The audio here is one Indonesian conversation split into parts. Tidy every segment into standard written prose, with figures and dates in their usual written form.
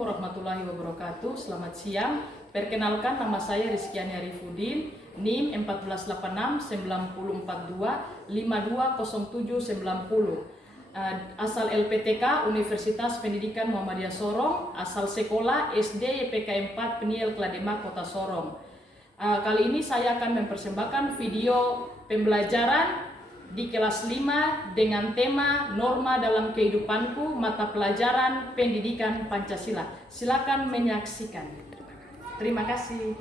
warahmatullahi wabarakatuh. Selamat siang. Perkenalkan, nama saya Rizkiani Arifudin, NIM 1486-9042-520790. Asal LPTK Universitas Pendidikan Muhammadiyah Sorong, asal sekolah SD YPK 4 Peniel Kladema Kota Sorong. Kali ini saya akan mempersembahkan video pembelajaran di kelas 5 dengan tema Norma dalam Kehidupanku, mata pelajaran Pendidikan Pancasila. Silakan menyaksikan. Terima kasih.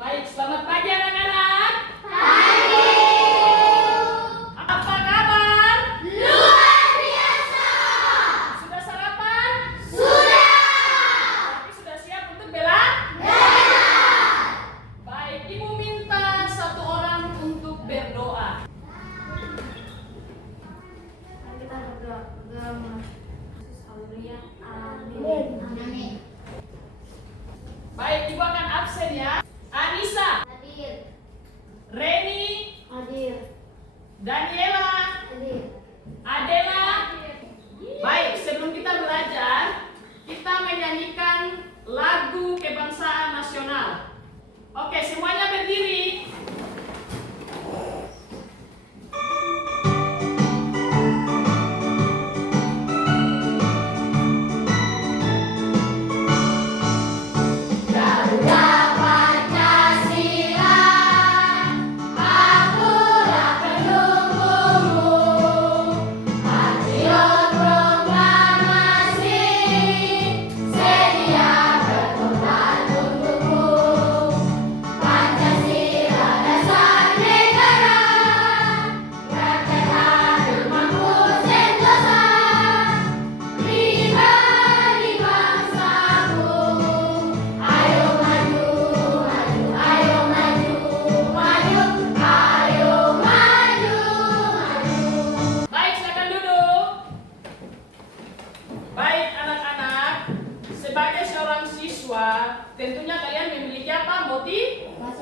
Baik, selamat pagi anak-anak. Pagi. Apa kabar? Luar biasa. Sudah sarapan? Sudah. Tapi sudah siap untuk belajar? Baik, Ibu minta satu orang untuk berdoa. Kita berdoa. Amin. Amin. Baik, Ibu akan absen ya. Anissa, Hadir. Reni, Hadir. Daniela, Hadir. Adela. Baik, sebelum kita belajar, kita menyanyikan lagu kebangsaan nasional. Oke, semuanya berdiri. Baik, silakan duduk. Baik anak-anak, sebagai seorang siswa, tentunya kalian memiliki apa?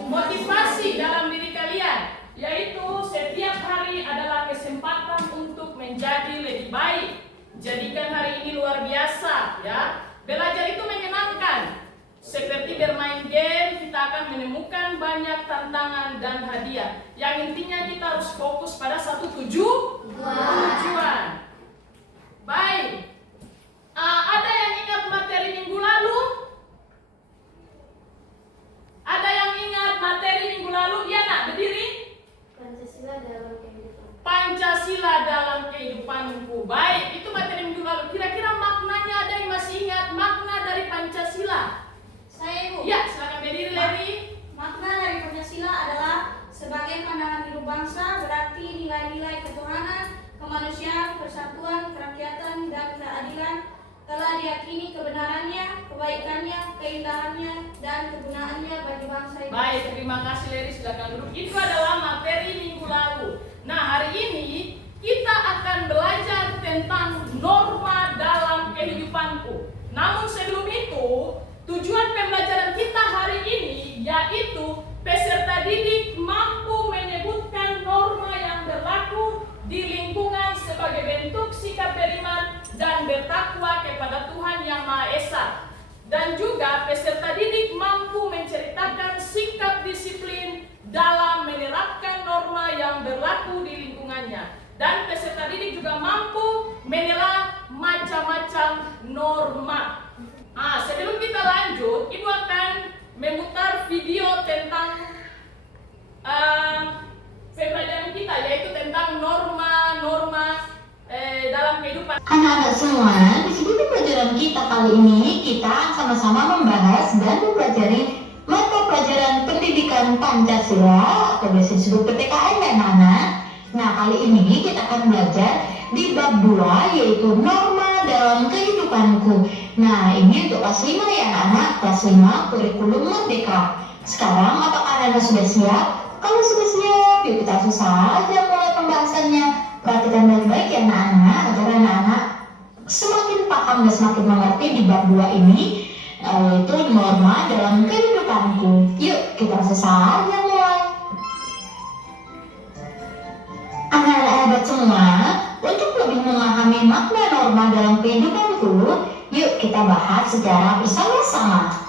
Motivasi dalam diri kalian, yaitu setiap hari adalah kesempatan untuk menjadi lebih baik. Jadikan hari ini luar biasa, ya. Belajar itu menyenangkan. Seperti bermain game, kita akan menemukan banyak tantangan dan hadiah. Yang intinya kita harus fokus pada satu tujuan. Baik. Ada yang ingat materi minggu lalu? Ada yang ingat materi minggu lalu? Ya nak, berdiri. Pancasila dalam kehidupan. Pancasila dalam kehidupanku. Baik, itu materi minggu lalu. Kira-kira maknanya ada yang masih ingat makna dari Pancasila? Saya, Ibu. Ya, silakan berdiri, Leri. Makna dari Pancasila adalah sebagai pandangan hidup bangsa, berarti nilai-nilai ketuhanan, kemanusiaan, persatuan, kerakyatan, dan keadilan telah diyakini kebenarannya, kebaikannya, keindahannya, dan kegunaannya bagi bangsa ini. Baik, terima kasih Leri, silakan duduk. Itu adalah materi minggu lalu. Nah, hari ini kita akan belajar tentang norma dalam kehidupanku. Namun sebelum itu, tujuan pembelajaran kita hari ini yaitu peserta didik mampu menyebutkan norma yang berlaku di lingkungan sebagai bentuk sikap beriman dan bertakwa kepada Tuhan Yang Maha Esa. Dan juga peserta didik mampu menceritakan sikap disiplin dalam menerapkan norma yang berlaku di lingkungannya. Dan peserta didik juga mampu menilai macam-macam norma. Sebelum kita lanjut, Ibu akan memutar video tentang pembelajaran kita, yaitu tentang norma-norma dalam kehidupan. Anak-anak semua, di sini pembelajaran kita kali ini kita sama-sama membahas dan mempelajari mata pelajaran Pendidikan Pancasila atau biasa disebut PTKN ya anak-anak. Nah, kali ini kita akan belajar di bab 2 yaitu norma dalam kehidupanku. Nah, ini untuk kelas 5 ya anak-anak, kelas 5 kurikulum merdeka. Sekarang apakah anak-anak sudah siap? Kalau sudah siap, yuk kita langsung saja mulai pembahasannya. Perhatikan baik-baik ya anak-anak, agar anak-anak semakin paham dan semakin mengerti di bab 2 ini, yaitu norma dalam kehidupanku. Yuk kita langsung saja mulai. norma dalam kehidupanku? Yuk kita bahas secara bersama-sama.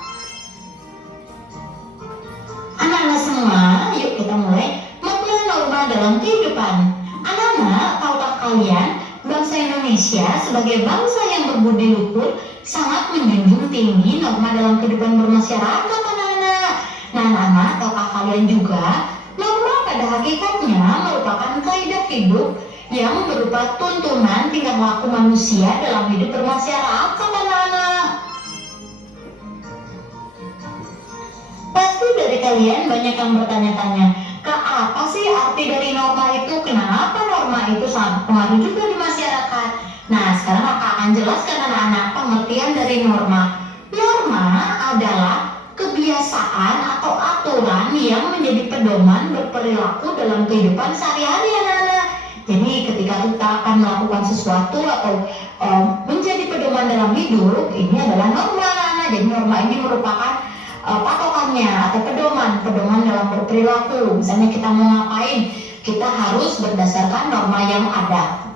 Anak-anak semua, yuk kita mulai makna norma dalam kehidupan. Anak-anak, tahukah kalian, bangsa Indonesia sebagai bangsa yang berbudi luhur sangat menjunjung tinggi norma dalam kehidupan bermasyarakat, anak-anak. Nah, anak-anak, tahukah kalian juga, norma pada hakikatnya merupakan kaidah hidup yang berupa tuntunan tingkah laku manusia dalam hidup bermasyarakat, anak-anak. Pasti dari kalian banyak yang bertanya-tanya, Kak, apa sih arti dari norma itu? Kenapa norma itu sangat berpengaruh juga di masyarakat? Nah, sekarang Kakak akan jelaskan anak-anak pengertian dari norma. Norma adalah kebiasaan atau aturan yang menjadi pedoman berperilaku dalam kehidupan sehari-hari, anak-anak. Jadi ketika kita akan melakukan sesuatu atau menjadi pedoman dalam hidup, ini adalah norma, anak-anak. Jadi norma ini merupakan patokannya atau pedoman dalam berperilaku. Misalnya kita mau ngapain, kita harus berdasarkan norma yang ada.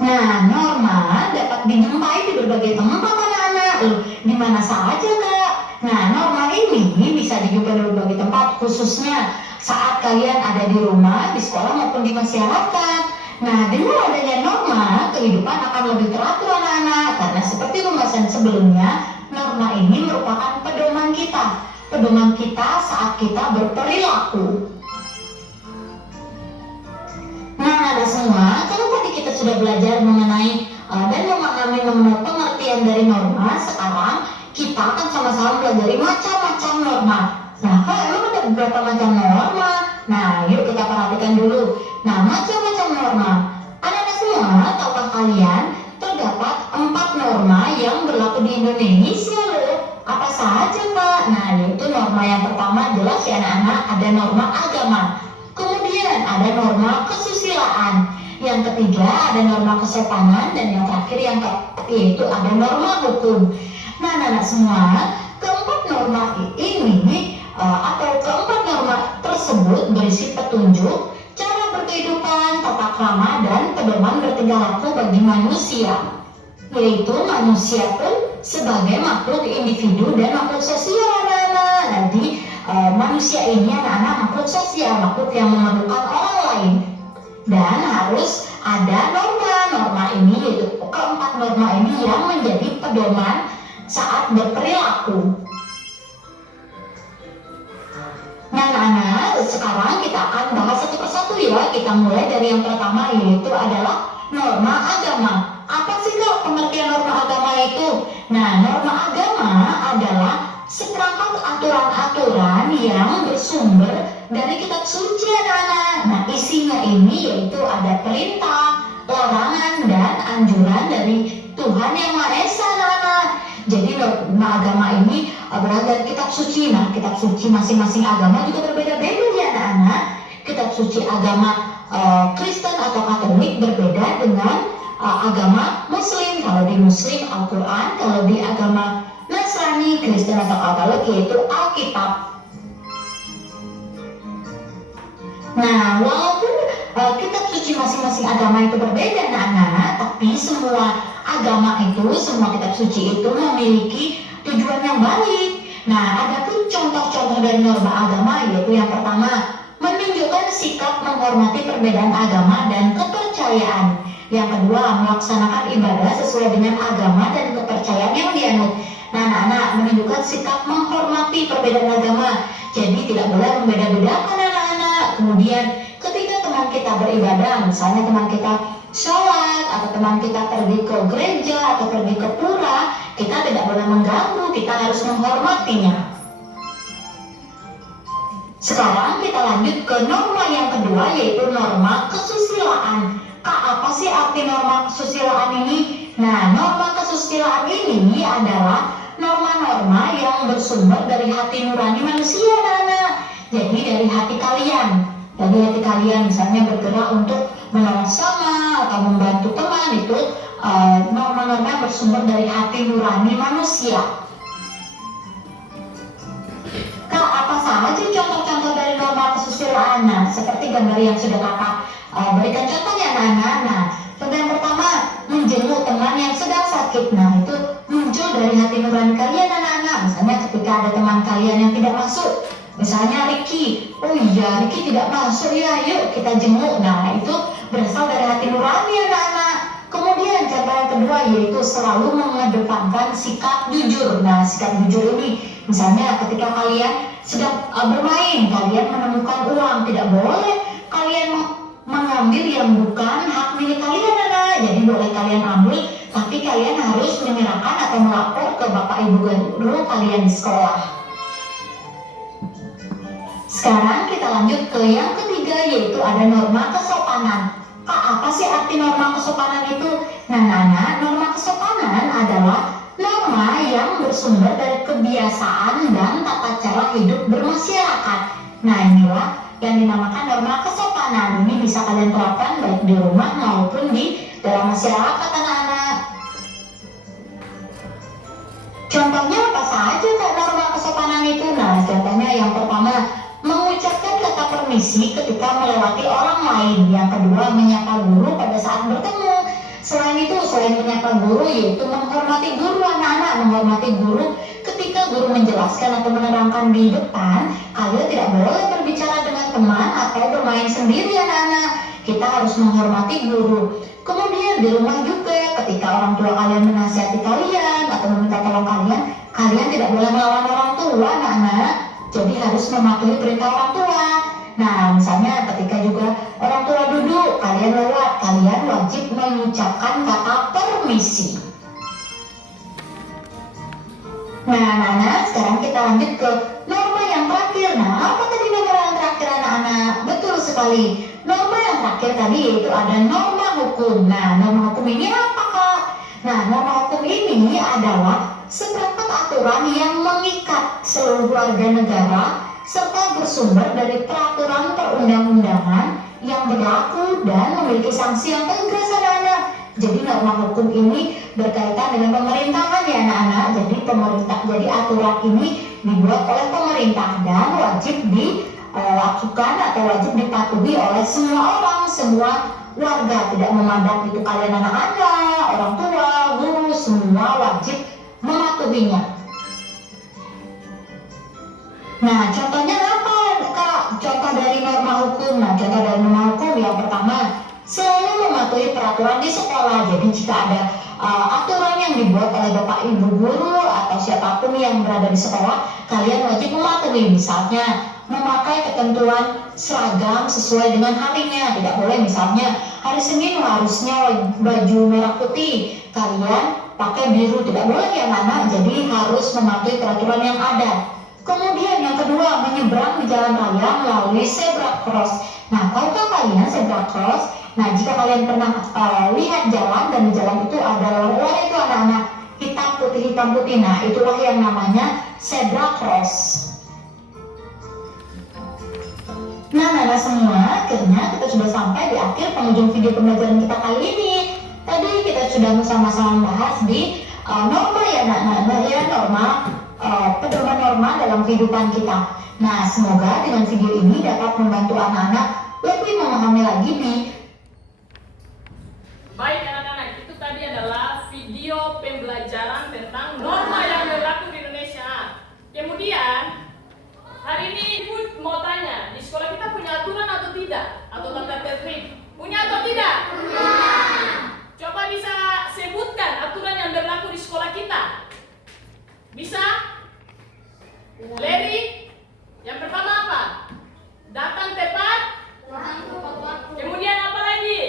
Nah, norma dapat dijumpai di berbagai tempat, anak-anak. Di mana saja, Kak? Nah, norma ini bisa dijumpai di berbagai tempat, khususnya saat kalian ada di rumah, di sekolah maupun di masyarakat. Nah, dengan adanya norma, kehidupan akan lebih teratur, anak-anak. Karena seperti pembahasan sebelumnya, norma ini merupakan pedoman kita saat kita berperilaku. Nah, anak semua, kalau tadi kita sudah belajar mengenai dan memahami mengenai pengertian dari norma, sekarang kita akan sama-sama belajar macam-macam norma. Nah, emang ada beberapa macam norma? Nah, yuk kita perhatikan dulu. Nah, macam-macam norma. Anak-anak semua, tahukah kalian terdapat 4 norma yang berlaku di Indonesia loh. Apa saja, Pak? Nah, yaitu norma yang pertama jelas ya anak-anak, ada norma agama. Kemudian ada norma kesusilaan. Yang ketiga ada norma kesopanan, dan yang terakhir yang keempat yaitu ada norma hukum. Nah, anak-anak semua, keempat norma ini atau keempat norma tersebut berisi petunjuk cara berkehidupan, tata krama, dan pedoman bertingkah laku bagi manusia. Yaitu manusia pun sebagai makhluk individu dan makhluk sosial, anak-anak. Jadi manusia ini anak-anak makhluk sosial, makhluk yang memerlukan orang lain. Dan harus ada norma ini, yaitu keempat norma ini yang menjadi pedoman saat berperilaku. Nah, anak-anak, sekarang kita akan bahas satu persatu ya. Kita mulai dari yang pertama, yaitu adalah norma agama. Apa sih, Kak, pengertian norma agama itu? Nah, norma agama adalah seperangkat aturan-aturan yang bersumber dari kitab suci, anak-anak. Nah, isinya ini yaitu ada perintah, larangan, dan anjuran dari Tuhan Yang Maha Esa, anak-anak. Jadi norma agama ini berasal dari kitab suci. Nah, kitab suci masing-masing agama juga berbeda-beda ya, anak-anak. Kitab suci agama Kristen atau Katolik berbeda dengan agama Muslim. Kalau di Muslim Al-Quran, kalau di agama Nasrani, Kristen atau Katolik yaitu Alkitab. Nah, walaupun kitab suci masing-masing agama itu berbeda, anak-anak, tapi semua agama itu, semua kitab suci itu memiliki tujuan yang baik. Nah, ada pun contoh-contoh dari norma agama, yaitu yang pertama, menunjukkan sikap menghormati perbedaan agama dan kepercayaan. Yang kedua, melaksanakan ibadah sesuai dengan agama dan kepercayaan yang dianut. Nah, anak-anak, menunjukkan sikap menghormati perbedaan agama. Jadi tidak boleh membeda-bedakan, anak-anak. Kemudian ketika teman kita beribadah, misalnya teman kita sholat atau teman kita pergi ke gereja atau pergi ke pura, kita tidak boleh mengganggu, kita harus menghormatinya. Sekarang kita lanjut ke norma yang kedua, yaitu norma kesusilaan. Kak, apa sih arti norma kesusilaan ini? Nah, norma kesusilaan ini adalah norma-norma yang bersumber dari hati nurani manusia, anak-anak. Jadi dari hati kalian. Dari hati kalian misalnya bergerak untuk menolong sama atau membantu teman, itu norma-norma yang bersumber dari hati nurani manusia. Kak, apa saja contoh-contoh dari norma kesusilaan? Nah, seperti gambar yang sudah kakak berikan contohnya, anak-anak. Nah, menjenguk teman yang sedang sakit. Nah, itu muncul dari hati nurani kalian anak-anak. Misalnya ketika ada teman kalian yang tidak masuk, misalnya Ricky, oh iya Ricky tidak masuk ya, yuk kita jenguk. Nah, itu berasal dari hati nurani anak-anak. Kemudian contoh yang kedua yaitu selalu mengedepankan sikap jujur. Nah, sikap jujur ini misalnya ketika kalian sedang bermain, kalian menemukan uang, tidak boleh kalian mengambil yang bukan hak milik kalian anak. Jadi boleh kalian ambil, tapi kalian harus menyerahkan atau melapor ke bapak ibu guru kalian di sekolah. Sekarang kita lanjut ke yang ketiga yaitu ada norma kesopanan. Kak, apa sih arti norma kesopanan itu? Nah, Nana, norma kesopanan adalah norma yang bersumber dari kebiasaan dan tata cara hidup bermasyarakat. Nah, inilah yang dinamakan norma kesopanan. Ini bisa kalian terapkan baik di rumah maupun di dalam masyarakat anak-anak. Contohnya apa saja Kak norma kesopanan itu? Nah, contohnya yang pertama, mengucapkan kata permisi ketika melewati orang lain. Yang kedua, menyapa guru pada saat bertemu. Selain itu, selain menyapa guru yaitu menghormati guru anak-anak. Menghormati guru ketika guru menjelaskan atau menerangkan di depan, kalian tidak boleh berbicara dengan teman atau bermain sendiri anak-anak. Kita harus menghormati guru. Kemudian di rumah juga ketika orang tua kalian menasihati kalian atau meminta tolong kalian, kalian tidak boleh melawan orang tua anak-anak. Jadi harus mematuhi perintah orang tua. Nah, misalnya ketika juga orang tua duduk, kalian lewat, kalian wajib mengucapkan kata permisi. Nah, Nana, sekarang kita lanjut ke norma yang terakhir. Nah, apa tadi norma yang terakhir anak-anak? Betul sekali. Norma yang terakhir tadi yaitu ada norma hukum. Nah, norma hukum ini apa, Kak? Nah, norma hukum ini adalah seperangkat aturan yang mengikat seluruh warga negara serta bersumber dari peraturan perundang-undangan yang berlaku dan memiliki sanksi yang tegas anak-anak. Jadi norma hukum ini berkaitan dengan pemerintahan ya anak-anak. Jadi aturan ini dibuat oleh pemerintah dan wajib dilakukan atau wajib dipatuhi oleh semua orang, semua warga, tidak memandang itu kalian anak-anak, orang tua, guru, semua wajib mematuhinya. Nah, contohnya apa, Kak? Contoh dari norma hukum. Nah, contoh dari norma hukum yang pertama, selalu mematuhi peraturan di sekolah. Jadi jika ada aturan yang dibuat oleh bapak ibu guru atau siapapun yang berada di sekolah, kalian wajib mematuhi. Misalnya memakai ketentuan seragam sesuai dengan harinya. Tidak boleh misalnya hari Senin harusnya baju merah putih, kalian pakai biru, tidak boleh ya anak. Jadi harus mematuhi peraturan yang ada. Kemudian yang kedua, menyeberang di jalan raya melalui zebra cross. Nah, tahukah kalian zebra cross? Nah, jika kalian pernah lihat jalan dan di jalan itu ada warna itu anak-anak hitam putih. Nah, itulah yang namanya zebra cross. Nah, semua, akhirnya kita sudah sampai di akhir penghujung video pembelajaran kita kali ini. Tadi kita sudah sama-sama membahas di norma ya norma pedoman norma dalam kehidupan kita. Nah, semoga dengan video ini dapat membantu anak-anak lebih memahami lagi nih. Baik anak-anak, itu tadi adalah video pembelajaran tentang norma yang berlaku di Indonesia. Kemudian hari ini Ibu mau tanya, di sekolah kita punya aturan atau tidak? Atau tata tertib? Punya atau tidak? Punya. Coba bisa sebutkan aturan yang berlaku di sekolah kita. Bisa? Leri? Yang pertama apa? Datang tepat? Kemudian apa lagi?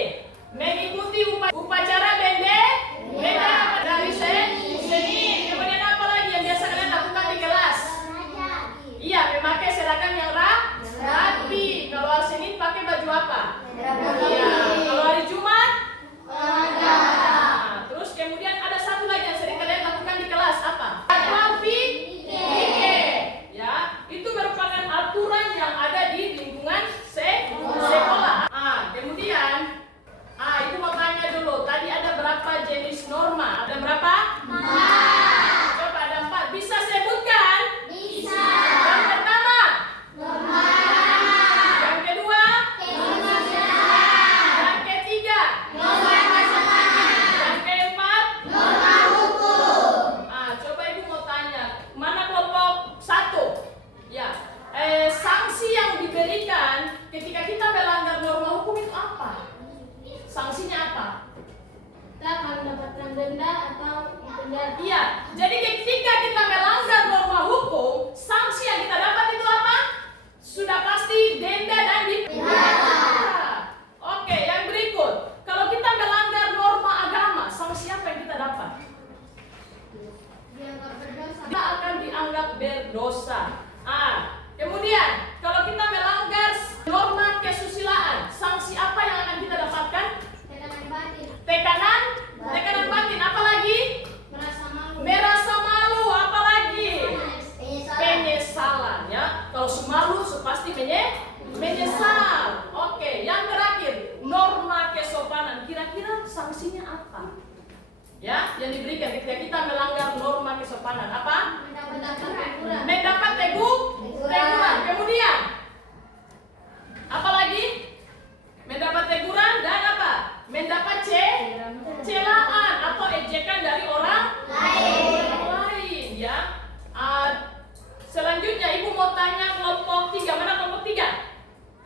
Mengikuti upacara bendera dari seni. Kemudian apa lagi yang biasa kalian lakukan di kelas? Iya, memakai seragam yang rapi. Kalau hari Senin pakai baju apa? Iya. Kalau hari Jumat? Nah, terus kemudian ada satu lagi yang sering kalian lakukan di kelas apa? Rapi. Ya, itu merupakan aturan yang ada di lingkungan sekolah. Kemudian Ibu mau tanya dulu, tadi ada berapa jenis norma? Ada berapa? 4. Coba ada 4. Bisa sebutkan? Bisa. Yang pertama? ketika kita melanggar norma hukum itu apa? Sanksinya apa? Kita akan mendapatkan denda atau penjara. Iya, jadi ketika kita melanggar norma hukum, sanksi yang kita dapat itu apa? Sudah pasti denda dan dipenjara. Oke, yang berikut. Kalau kita melanggar norma agama, sanksi apa yang kita dapat? Kita akan dianggap berdosa. Kemudian, kalau kita melanggar norma kesusilaan, sanksi apa yang akan kita dapatkan? Tekanan batin. Apa lagi? Merasa malu. Apa lagi? Penyesalan, ya. Kalau semalu, pasti menyesal. Oke, yang terakhir, norma kesopanan. Kira-kira sanksinya apa? Ya, yang diberikan ketika kita melanggar norma kesopanan apa? Mendapat teguran. Kemudian apa lagi? Mendapat teguran dan apa? Mendapat celaan atau ejekan dari orang lain, ya. Selanjutnya ibu mau tanya kelompok 3. Mana kelompok 3?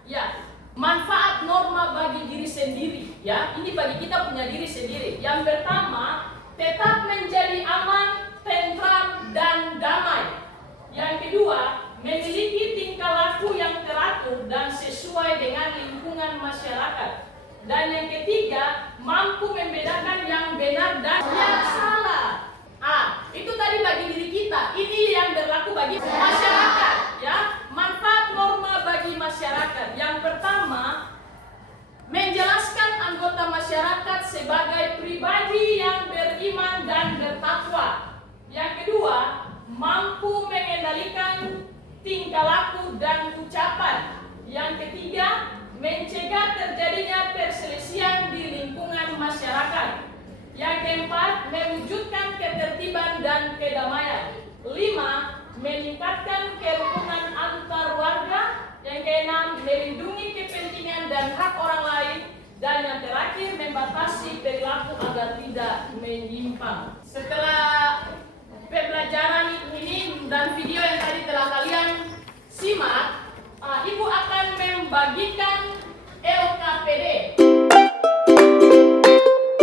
Ya, manfaat norma bagi diri sendiri, ya. Ini bagi kita punya diri sendiri. Yang pertama, tetap menjadi aman, tentram dan damai. Yang kedua, memiliki tingkah laku yang teratur dan sesuai dengan lingkungan masyarakat. Dan yang ketiga, mampu membedakan yang benar dan yang salah. Itu tadi bagi diri kita. Ini yang berlaku bagi masyarakat, ya. Manfaat norma bagi masyarakat. Yang pertama, menjelaskan anggota masyarakat sebagai pribadi yang beriman dan bertakwa. Yang kedua, mampu mengendalikan tingkah laku dan ucapan. Yang ketiga, mencegah terjadinya perselisihan di lingkungan masyarakat. Yang keempat, mewujudkan ketertiban dan kedamaian. 5. Meningkatkan kerukunan antar warga. Yang keenam, melindungi kepentingan dan hak orang lain. Dan yang terakhir, membatasi perilaku agar tidak menyimpang. Setelah pembelajaran ini dan video yang tadi telah kalian simak, ibu akan membagikan LKPD.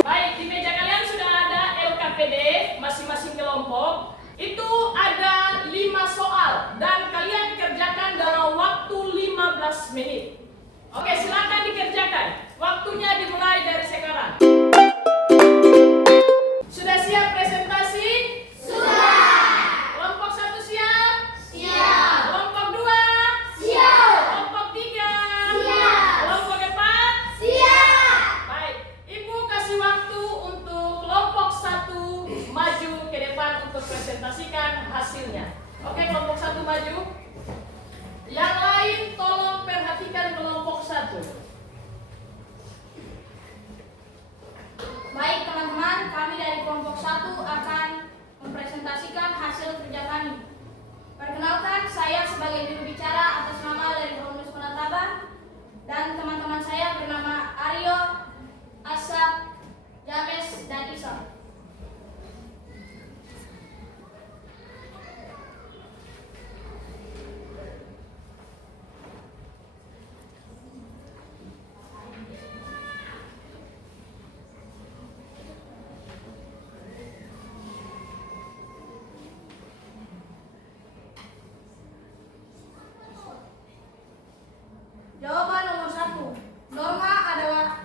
Baik, di meja kalian sudah ada LKPD masing-masing kelompok. Itu ada 5 soal dan kalian kerjakan dalam waktu 15 menit. Oke, silakan dikerjakan. Waktunya dimulai dari sekarang. Sudah siap presentasi? Sudah. Kelompok 1 siap? Siap. Kelompok 2? Siap. Kelompok 3? Siap. Kelompok 4? Siap. Baik, ibu kasih waktu untuk kelompok 1 maju ke depan untuk presentasikan hasilnya. Oke, kelompok 1 maju. Yang lain tolong perhatikan kelompok 1. Baik teman-teman, kami dari kelompok 1 akan mempresentasikan hasil kerja kami. Perkenalkan, saya sebagai juru bicara atas nama dari Hormus Penataba dan teman-teman saya bernama Aryo, Asap, James, dan Isa. Jawaban nomor 1. Norma adalah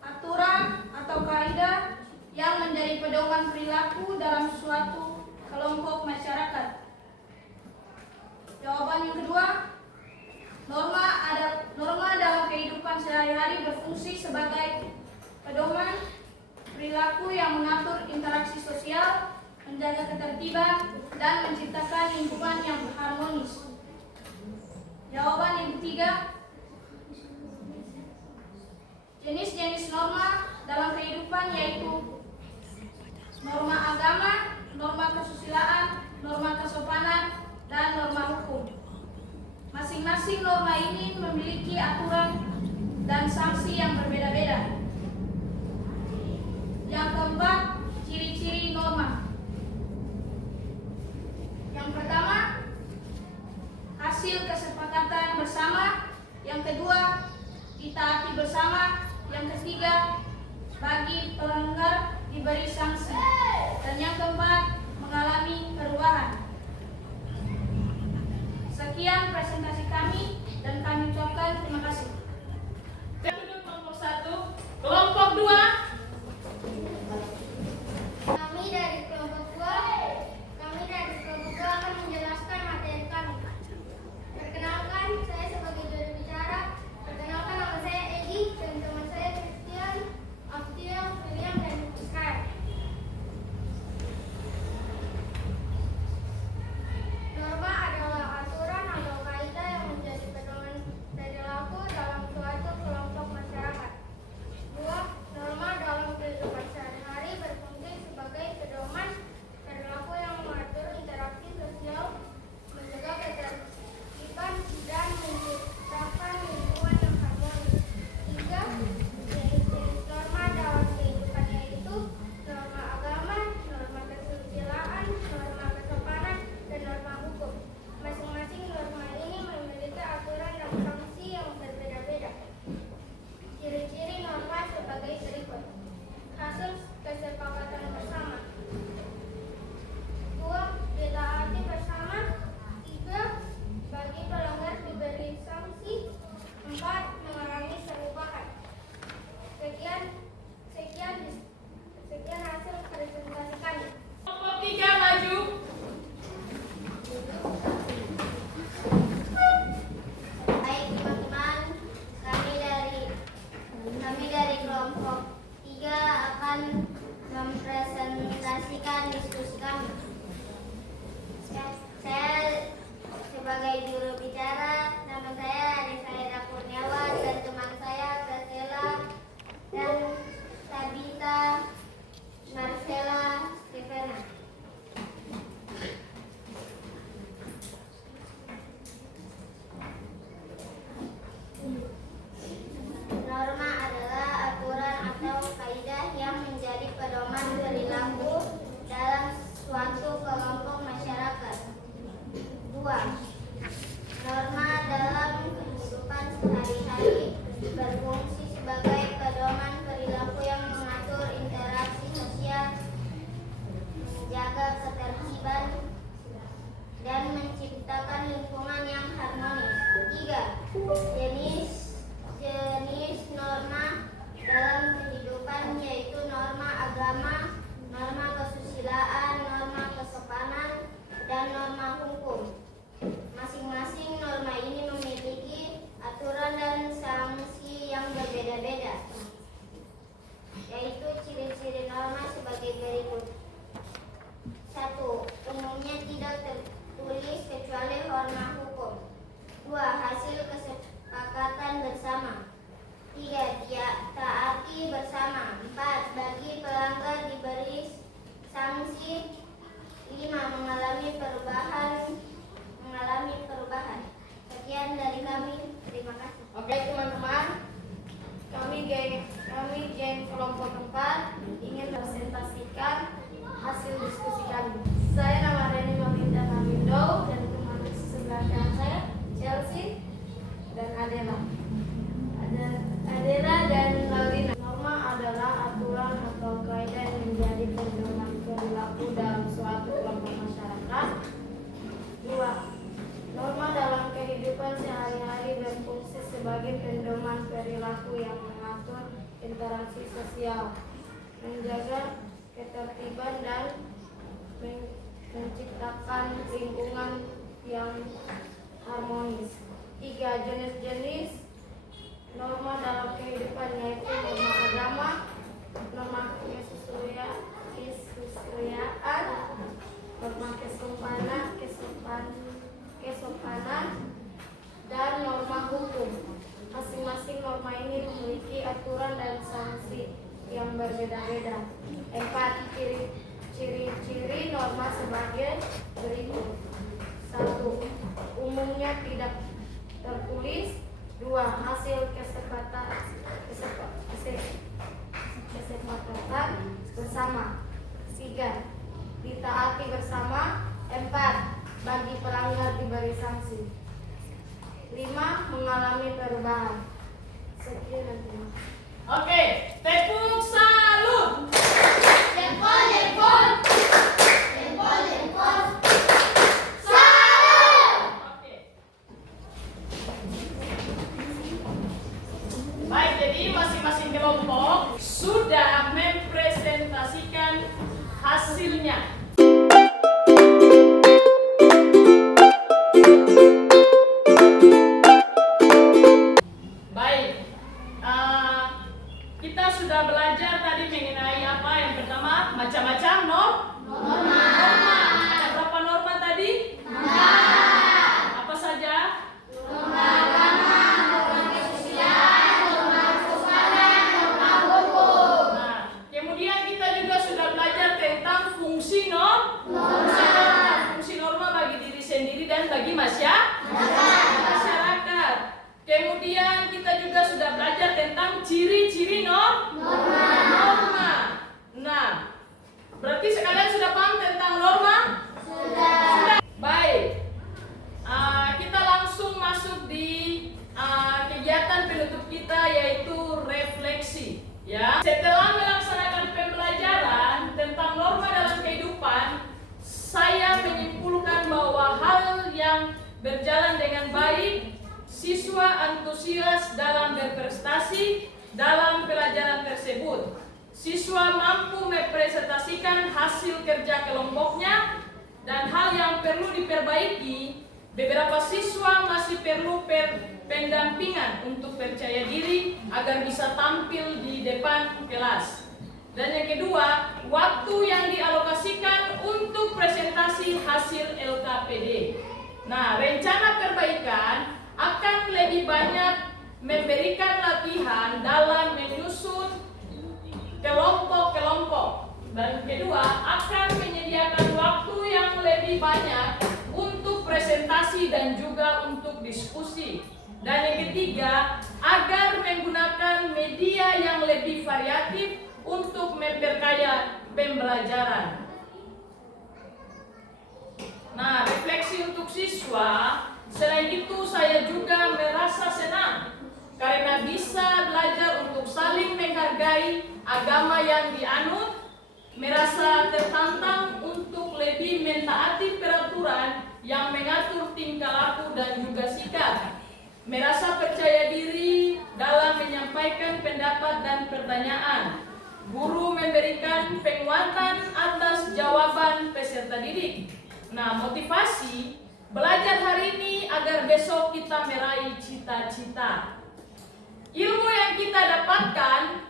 aturan atau kaidah yang menjadi pedoman perilaku dalam suatu kelompok masyarakat. Jawaban yang kedua, norma dalam kehidupan sehari-hari berfungsi sebagai pedoman perilaku yang mengatur interaksi sosial, menjaga ketertiban, dan menciptakan lingkungan yang harmonis. Jawaban yang ketiga, jenis-jenis norma dalam kehidupan yaitu norma agama, norma kesusilaan, norma kesopanan, dan norma hukum. Masing-masing norma ini memiliki aturan dan sanksi yang berbeda-beda. Yang keempat, ciri-ciri norma. Yang pertama, hasil kesepakatan bersama Yang kedua, ditaati bersama. Yang ketiga, bagi pelanggar diberi sanksi. Dan yang keempat, mengalami perubahan. Sekian presentasi kami dan kami ucapkan terima kasih. Duduk kelompok 1, kelompok 2. Kami dari kelompok 2 akan menjelaskan materi kami. Perkenalkan, saya sebagai juru bicara. Perkenalkan, nama saya Egi dan teman saya Christian, Aftiel, William, dan Oscar. Norma adalah aturan atau kaidah yang menjadi pedoman perilaku dalam suatu kelompok masyarakat. 2. Norma dalam kehidupan sehari-hari berfungsi sebagai pedoman perilaku yang mengatur interaksi sosial, menjaga ketertiban, dan menciptakan lingkungan yang harmonis. 3. Jenis-jenis norma dalam kehidupan yaitu norma agama, norma kesusilaan, norma kesopanan, dan norma hukum. Masing-masing norma ini memiliki aturan dan sanksi yang berbeda-beda. Ciri-ciri norma sebagai berikut. Hasil kesepakatan bersama. 2. Ditaati bersama. 3. Bagi pelanggar diberi sanksi. 4. Mengalami perubahan. Sekian hasil presentasi kami. Kelompok 3 maju. Baik teman-teman, kami dari kelompok 3 akan mempresentasikan diskusi kami. Saya sebagai juru bicara, nama saya Anisaira Kurniawan dan teman saya Graciela dan Tabita Marcella Stevena. Norma adalah aturan atau kaidah yang menjadi pedoman perilaku dalam suatu kelompok masyarakat. 2. Norma dalam kehidupan sehari-hari berfungsi sebagai pedoman perilaku yang mengatur interaksi sosial, menjaga ketertiban, dan menciptakan lingkungan yang harmonis. 3. Jenis norma dalam kehidupan yaitu norma agama, norma kesusilaan, norma kesopanan, dan norma hukum. Masing-masing norma ini memiliki aturan dan sanksi yang berbeda-beda, yaitu ciri-ciri norma sebagai berikut. 1. Umumnya tidak tertulis kecuali norma hukum. 2. Hasil kesepakatan bersama. 3. Taati bersama. 4. Bagi pelanggar diberi sanksi. 5. Mengalami perubahan. Sekian dari kami. Terima kasih. Oke teman-teman, Kami geng kelompok 4 ingin presentasikan hasil diskusi kami. Saya nama Reni Maminda Hamido dan teman sebelah kanan saya Chelsea dan Adela dan Laurina. Norma adalah aturan atau kaidah yang menjadi pedoman perilaku dalam suatu kelompok masyarakat. 2. Norma dalam kehidupan sehari-hari berfungsi sebagai pedoman perilaku yang mengatur interaksi sosial, menjaga ketertiban, dan menciptakan lingkungan yang harmonis. 3. Jenis-jenis norma dalam kehidupan yaitu norma agama, norma kesusilaan, norma kesopanan, dan norma hukum. Masing-masing norma ini memiliki aturan dan sanksi yang berbeda-beda. 4. Ciri-ciri norma sebagai berikut. 1. Umumnya tidak tertulis. 2. Hasil kesepakatan bersama. 3. Ditaati bersama. 4. Bagi pelanggar diberi sanksi. 5. 5. Mengalami perubahan. Sekian nanti. Oke, tepuk salut. Jempol, jempol. Jempol, jempol. Salut. Oke. Baik, jadi masing-masing kelompok sudah mempresentasikan hasilnya. Baik, kita sudah belajar tadi mengenai apa? Yang pertama, macam-macam norma. Ada berapa norma tadi? Apa saja? Nah, kemudian kita juga sudah belajar tentang fungsi norma. Fungsi norma bagi diri sendiri dan bagi masyarakat. Kemudian kita juga sudah belajar tentang ciri-ciri norma. Nah, berarti sekalian sudah paham tentang norma? Sudah. Baik. Kita langsung masuk di kegiatan penutup kita, yaitu refleksi. Ya. Setelah melaksanakan pembelajaran tentang norma dalam kehidupan, saya menyimpulkan bahwa hal yang berjalan dengan baik, siswa antusias dalam berprestasi dalam pelajaran tersebut. Siswa mampu mempresentasikan hasil kerja kelompoknya, dan hal yang perlu diperbaiki, beberapa siswa masih perlu pendampingan untuk percaya diri agar bisa tampil di depan kelas. Dan yang kedua, waktu yang dialokasikan untuk presentasi hasil LKPD. Nah, rencana perbaikan akan lebih banyak memberikan latihan dalam menyusun kelompok-kelompok. Dan kedua, akan menyediakan waktu yang lebih banyak untuk presentasi dan juga untuk diskusi. Dan yang ketiga, agar menggunakan media yang lebih variatif untuk memperkaya pembelajaran. Nah, refleksi untuk siswa. Selain itu, saya juga merasa senang karena bisa belajar untuk saling menghargai agama yang dianut, merasa tertantang untuk lebih mentaati peraturan yang mengatur tingkah laku dan juga sikap, merasa percaya diri dalam menyampaikan pendapat dan pertanyaan. Guru memberikan penguatan atas jawaban peserta didik. Nah, motivasi belajar hari ini agar besok kita meraih cita-cita. Ilmu yang kita dapatkan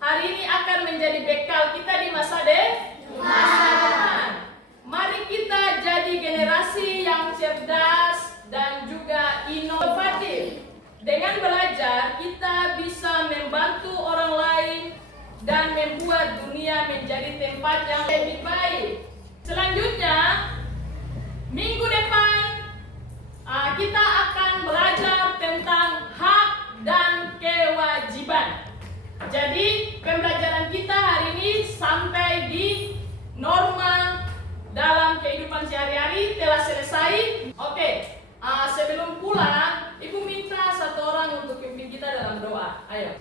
hari ini akan menjadi bekal kita di masa depan. Mari kita jadi generasi yang cerdas dan juga inovatif. Dengan belajar, kita bisa membantu orang lain dan membuat dunia menjadi tempat yang lebih baik. Selanjutnya, minggu depan kita akan belajar tentang hak dan kewajiban. Jadi pembelajaran kita hari ini sampai di norma dalam kehidupan sehari-hari telah selesai. Oke, sebelum pulang, Ibu minta satu orang untuk pimpin kita dalam doa. Ayo.